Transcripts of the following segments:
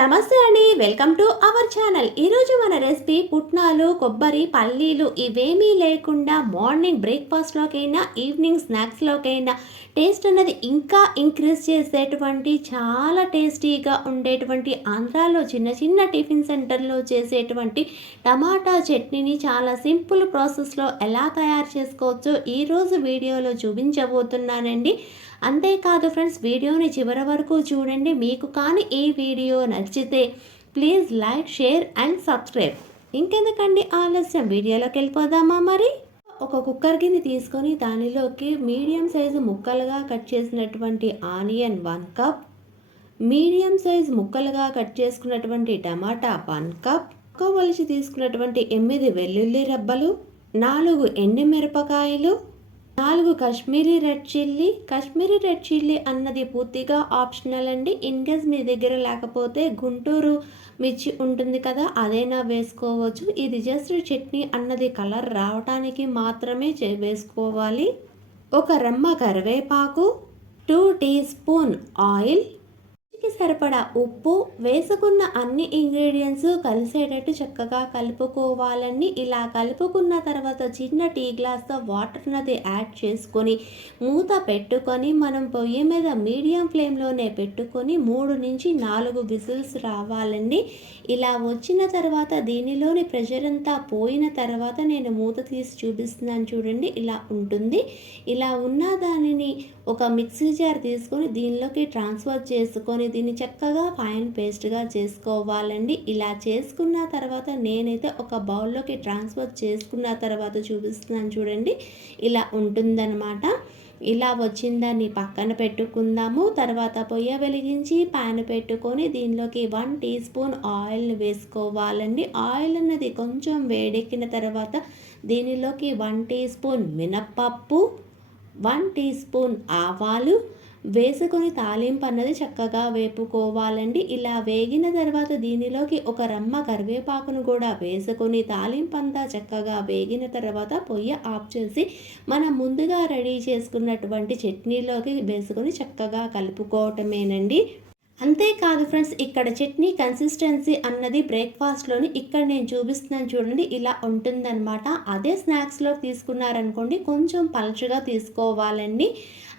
నమస్తే అండి. Welcome to our channel. ఈరోజు మన రెసిపీ పుట్నాలు కొబ్బరి పల్లీలు ఇవేమీ లేకుండా మార్నింగ్ బ్రేక్ఫాస్ట్లోకైనా ఈవినింగ్ స్నాక్స్లోకైనా టేస్ట్ అన్నది ఇంకా ఇంక్రీజ్ చేసేటువంటి చాలా టేస్టీగా ఉండేటువంటి ఆంధ్రాలో చిన్న చిన్న టిఫిన్ సెంటర్లో చేసేటువంటి టమాటా చట్నీని చాలా సింపుల్ ప్రాసెస్లో ఎలా తయారు చేసుకోవచ్చో ఈరోజు వీడియోలో చూపించబోతున్నానండి. అంతేకాదు ఫ్రెండ్స్ వీడియోని చివరి వరకు చూడండి. మీకు కానీ ఈ వీడియో నచ్చితే please like share and subscribe. ఇంకెందుకండి ఆలస్యం? వీడియోలోకి వెళ్ళిపోదామా మరి? ఒక కుక్కర్ గిన్నె తీసుకొని దానిలోకి మీడియం సైజు ముక్కలుగా కట్ చేసినటువంటి onion one cup medium size ముక్కలుగా కట్ చేసుకున్నటువంటి టమాటా వన్ కప్ ఒక్క ఒలిచి తీసుకున్నటువంటి ఎనిమిది వెల్లుల్లి రబ్బలు నాలుగు ఎండుమిరపకాయలు నాలుగు Kashmiri red chilli. Kashmiri red chilli అన్నది పూర్తిగా ఆప్షనల్ అండి. ఇన్ కేస్ మీ దగ్గర లేకపోతే గుంటూరు మిర్చి ఉంటుంది కదా అదైనా వేసుకోవచ్చు. ఇది జస్ట్ చట్నీ అన్నది కలర్ రావడానికి మాత్రమే చే- వేసుకోవాలి. ఒక రెమ్మ కరివేపాకు టూ టీ స్పూన్ ఆయిల్ సరిపడా ఉప్పు వేసుకున్న అన్ని ఇంగ్రీడియంట్స్ కలిసేటట్టు చక్కగా కలుపుకోవాలండి. ఇలా కలుపుకున్న తర్వాత చిన్న టీ గ్లాస్తో వాటర్ నది యాడ్ చేసుకొని మూత పెట్టుకొని మనం పొయ్యి మీద మీడియం ఫ్లేమ్లోనే పెట్టుకొని మూడు నుంచి నాలుగు విజిల్స్ రావాలండి. ఇలా వచ్చిన తర్వాత దీనిలోని ప్రెషర్ అంతా పోయిన తర్వాత నేను మూత తీసి చూపిస్తున్నాను చూడండి ఇలా ఉంటుంది. ఇలా ఉన్న దానిని ఒక మిక్సీ జార్ తీసుకొని దీనిలోకి ట్రాన్స్ఫర్ చేసుకొని దీన్ని చక్కగా ఫైన్ పేస్ట్గా చేసుకోవాలండి. ఇలా చేసుకున్న తర్వాత నేనైతే ఒక బౌల్లోకి ట్రాన్స్ఫర్ చేసుకున్న తర్వాత చూపిస్తున్నాను చూడండి. ఇలా ఉంటుందన్నమాట. ఇలా వచ్చిందాన్ని పక్కన పెట్టుకుందాము. తర్వాత పొయ్య వెలిగించి ప్యాన్ పెట్టుకొని దీనిలోకి వన్ టీ స్పూన్ ఆయిల్ని వేసుకోవాలండి. ఆయిల్ అన్నది కొంచెం వేడెక్కిన తర్వాత దీనిలోకి వన్ టీ స్పూన్ మినప్పప్పు వన్ టీ స్పూన్ ఆవాలు వేసుకొని తాలింపు అన్నది చక్కగా వేపుకోవాలండి. ఇలా వేగిన తర్వాత దీనిలోకి ఒక రమ్మ కరివేపాకును కూడా వేసుకొని తాలింపు అంతా చక్కగా వేగిన తర్వాత పొయ్యి ఆఫ్ చేసి మనం ముందుగా రెడీ చేసుకున్నటువంటి చట్నీలోకి వేసుకొని చక్కగా కలుపుకోవటమేనండి. అంతేకాదు ఫ్రెండ్స్ ఇక్కడ చట్నీ కన్సిస్టెన్సీ అన్నది బ్రేక్ఫాస్ట్లోని ఇక్కడ నేను చూపిస్తున్నాను చూడండి ఇలా ఉంటుందన్నమాట. అదే స్నాక్స్లో తీసుకున్నారనుకోండి కొంచెం పలచుగా తీసుకోవాలండి.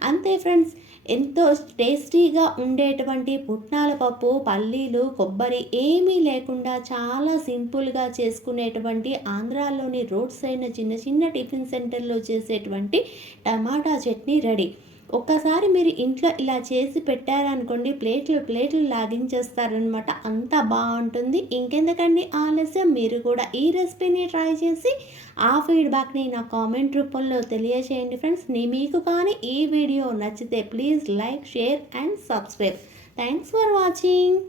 అంతే ఫ్రెండ్స్ ఎంతో టేస్టీగా ఉండేటువంటి పుట్నాల పప్పు పల్లీలు కొబ్బరి ఏమీ లేకుండా చాలా సింపుల్గా చేసుకునేటువంటి ఆంధ్రాలోని రోడ్స్ అయిన చిన్న చిన్న టిఫిన్ సెంటర్లో చేసేటువంటి టమాటా చట్నీ రెడీ. ఒక్కసారి మీరు ఇంట్లో ఇలా చేసి పెట్టారనుకోండి ప్లేట్లు ప్లేట్లు లాగించేస్తారనమాట అంత బాగుంటుంది. ఇంకెందుకండి ఆలస్యం? మీరు కూడా ఈ రెసిపీని ట్రై చేసి ఆ ఫీడ్బ్యాక్ని నా కామెంట్ రూపంలో తెలియజేయండి ఫ్రెండ్స్. నీ మీకు కానీ ఈ వీడియో నచ్చితే please like share and subscribe. Thanks for watching.